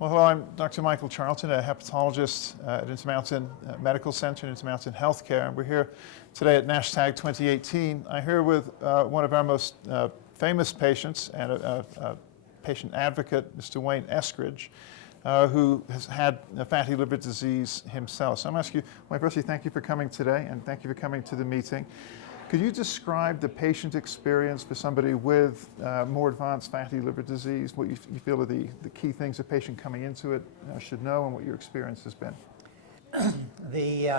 Well, hello, I'm Dr. Michael Charlton, a hepatologist at Intermountain Medical Center and Intermountain Healthcare. And we're here today at NASH-TAG 2018. I'm here with one of our most famous patients and a patient advocate, Mr. Wayne Eskridge, who has had fatty liver disease himself. So I'm going to ask you, Wayne, firstly, thank you for coming today, and thank you for coming to the meeting. Could you describe the patient experience for somebody with more advanced fatty liver disease, what you feel are the key things a patient coming into it should know, and what your experience has been? The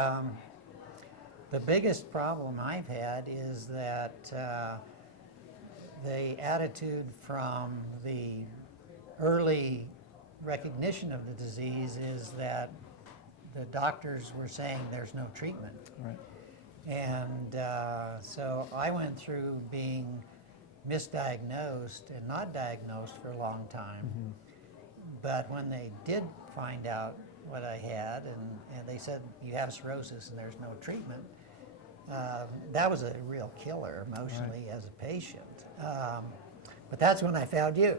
biggest problem I've had is that the attitude from the early recognition of the disease is that the doctors were saying there's no treatment. Right. And so I went through being misdiagnosed and not diagnosed for a long time. Mm-hmm. But when they did find out what I had, and they said, you have cirrhosis and there's no treatment, that was a real killer emotionally as a patient. But that's when I found you.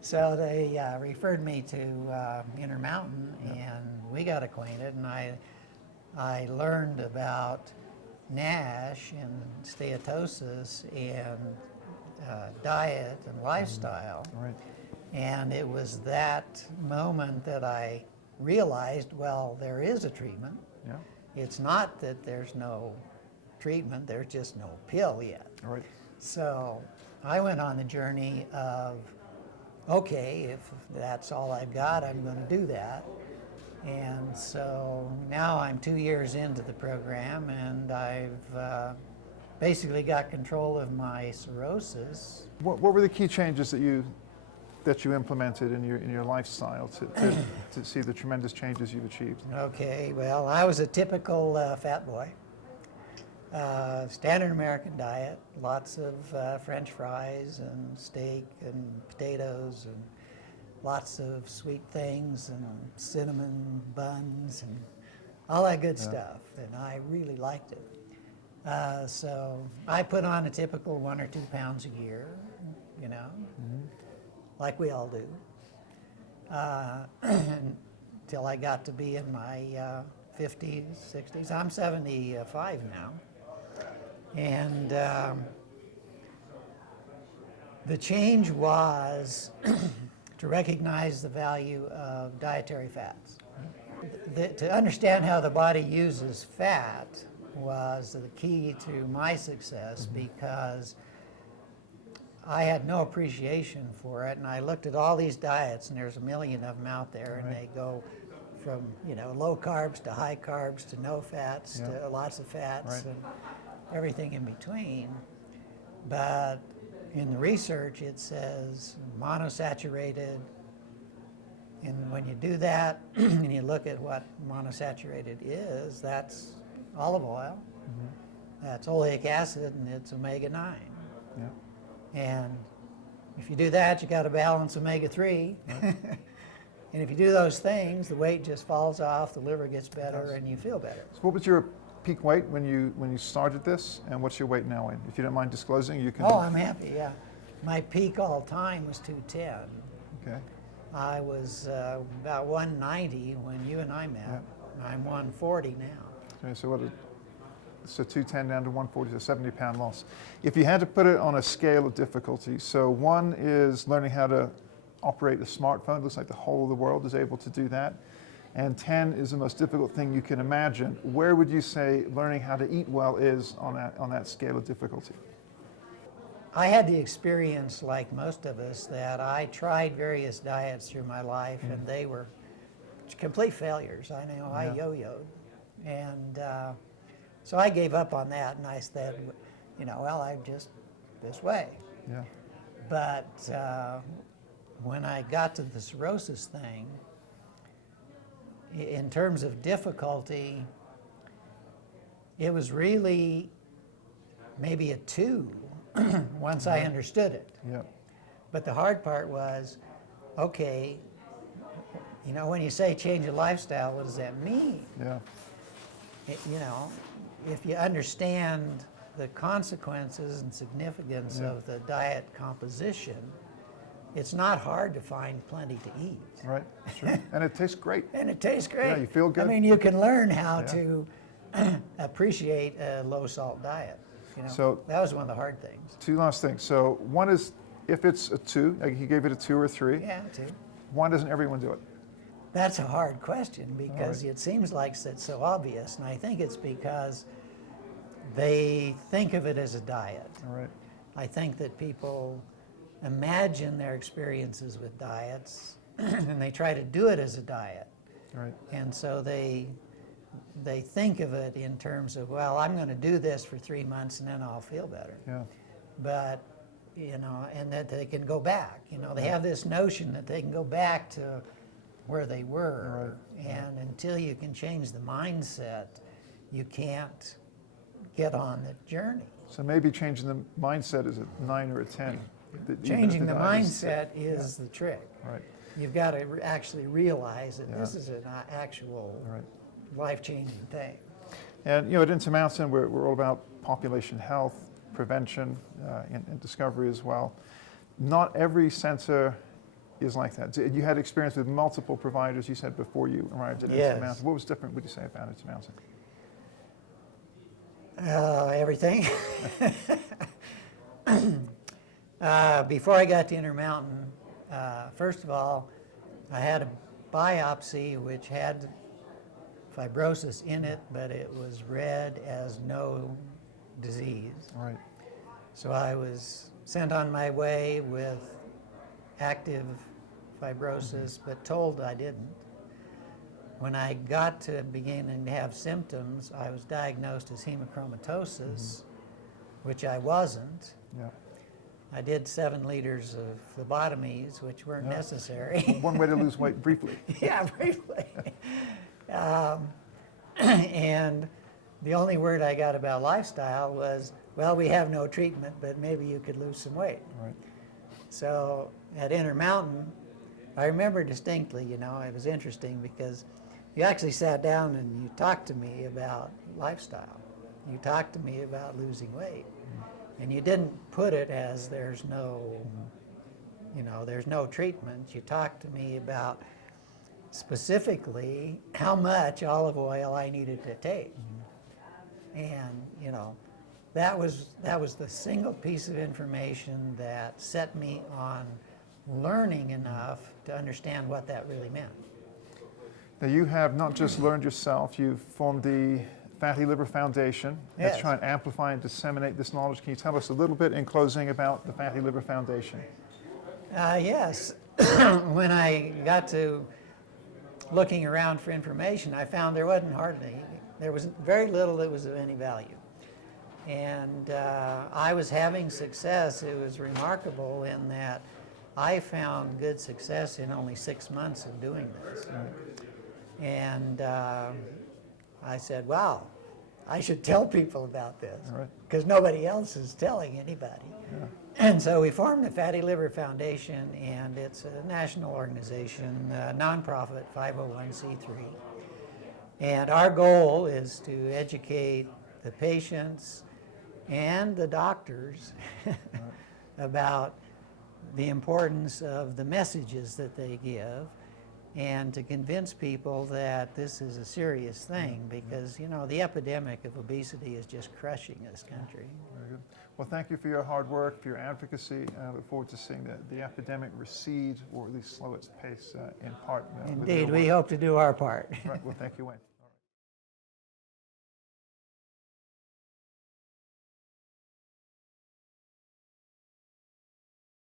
So they referred me to Intermountain, and we got acquainted, and I learned about NASH and steatosis and diet and lifestyle. Right. And it was that moment that I realized, well, there is a treatment. Yeah. It's not that there's no treatment, there's just no pill yet. Right. So I went on the journey of, okay, if that's all I've got, I'm going to do that. And so now I'm 2 years into the program, and I've basically got control of my cirrhosis. What were the key changes that you implemented in your lifestyle to see the tremendous changes you've achieved? Okay, well, I was a typical fat boy. Standard American diet, lots of French fries and steak and potatoes and lots of sweet things and cinnamon buns and all that good stuff, and I really liked it. So I put on a typical 1 or 2 pounds a year, you know, like we all do, until I got to be in my 50s, 60s. I'm 75 now, and the change was to recognize the value of dietary fats. To understand how the body uses fat was the key to my success, because I had no appreciation for it, and I looked at all these diets, and there's a million of them out there, and they go from, you know, low carbs to high carbs to no fats to lots of fats and everything in between. But in the research, it says monosaturated, and when you do that and you look at what monosaturated is, that's olive oil, that's oleic acid, and it's omega-9. Yeah. And if you do that, you got to balance omega-3. And if you do those things, the weight just falls off, the liver gets better, and you feel better. So what was your peak weight when you started this, and what's your weight now, Wayne? If you don't mind disclosing, you can. Oh, I'm happy, yeah. My peak all time was 210. Okay. I was about 190 when you and I met. Yeah. I'm 140 now. Okay, so 210 down to 140, so 70-pound loss. If you had to put it on a scale of difficulty, so 1 is learning how to operate a smartphone. It looks like the whole of the world is able to do that. And 10 is the most difficult thing you can imagine. Where would you say learning how to eat well is on that scale of difficulty? I had the experience, like most of us, that I tried various diets through my life, and they were complete failures. I know I yo-yoed. And so I gave up on that, and I said, you know, well, I'm just this way. Yeah. But when I got to the cirrhosis thing, in terms of difficulty, it was really maybe a 2 once I understood it. Yeah. But the hard part was, okay, you know, when you say change of lifestyle, what does that mean? Yeah. You know, if you understand the consequences and significance of the diet composition, it's not hard to find plenty to eat. Right, sure. And it tastes great. And it tastes great. Yeah, you feel good. I mean, you can learn how Yeah. to appreciate a low-salt diet. You know, So- that was one of the hard things. Two last things. So one is, if it's a 2, like he gave it a 2 or 3, Yeah, too. why doesn't everyone do it? That's a hard question because it seems like it's so obvious, and I think it's because they think of it as a diet. All right, I think that people imagine their experiences with diets and they try to do it as a diet. all right, And so they think of it in terms of, well, I'm going to do this for 3 months and then I'll feel better. yeah, But, you know, and that they can go back. You know, they have this notion that they can go back to where they were. Right. And until you can change the mindset, you can't get on the journey. So maybe changing the mindset is a 9 or a 10. Even if Changing the diet is- mindset is the trick. Right, You've got to actually realize that Yeah. this is an actual all right. life-changing thing. And, you know, at Intermountain, we're all about population health, prevention, and discovery as well. Not every center is like that. You had experience with multiple providers, you said, before you arrived at Yes. Intermountain. What was different, would you say, about Intermountain? Everything. Before I got to Intermountain, first of all, I had a biopsy which had fibrosis in it, but it was read as no disease. All right, So I was sent on my way with active fibrosis, but told I didn't. When I got to beginning to have symptoms, I was diagnosed as hemochromatosis, which I wasn't. yeah. I did 7 liters of phlebotomies, which weren't Yeah. necessary. One way to lose weight briefly. Yeah, briefly. And the only word I got about lifestyle was, well, we have no treatment, but maybe you could lose some weight. All right, So at Intermountain, I remember distinctly, you know, it was interesting because you actually sat down and you talked to me about lifestyle. You talked to me about losing weight. And you didn't put it as there's no, you know, there's no treatment. You talked to me about specifically how much olive oil I needed to take. And, you know, that was the single piece of information that set me on learning enough to understand what that really meant. now you have not just learned yourself, you've formed the Fatty Liver Foundation. Let's Yes. try and amplify and disseminate this knowledge. Can you tell us a little bit in closing about the Fatty Liver Foundation? Yes. When I got to looking around for information, I found there was very little that was of any value. And I was having success. It was remarkable in that I found good success in only 6 months of doing this. And I said, wow, I should tell people about this All right. because nobody else is telling anybody. Yeah. And so we formed the Fatty Liver Foundation, and it's a national organization, a nonprofit 501c3. And our goal is to educate the patients and the doctors about the importance of the messages that they give, and to convince people that this is a serious thing because, you know, the epidemic of obesity is just crushing this country. Very good. Well, thank you for your hard work, for your advocacy. I look forward to seeing the epidemic recede or at least slow its pace in part. With your Indeed, we work. hope to do our part. Right. Well, thank you, Wayne.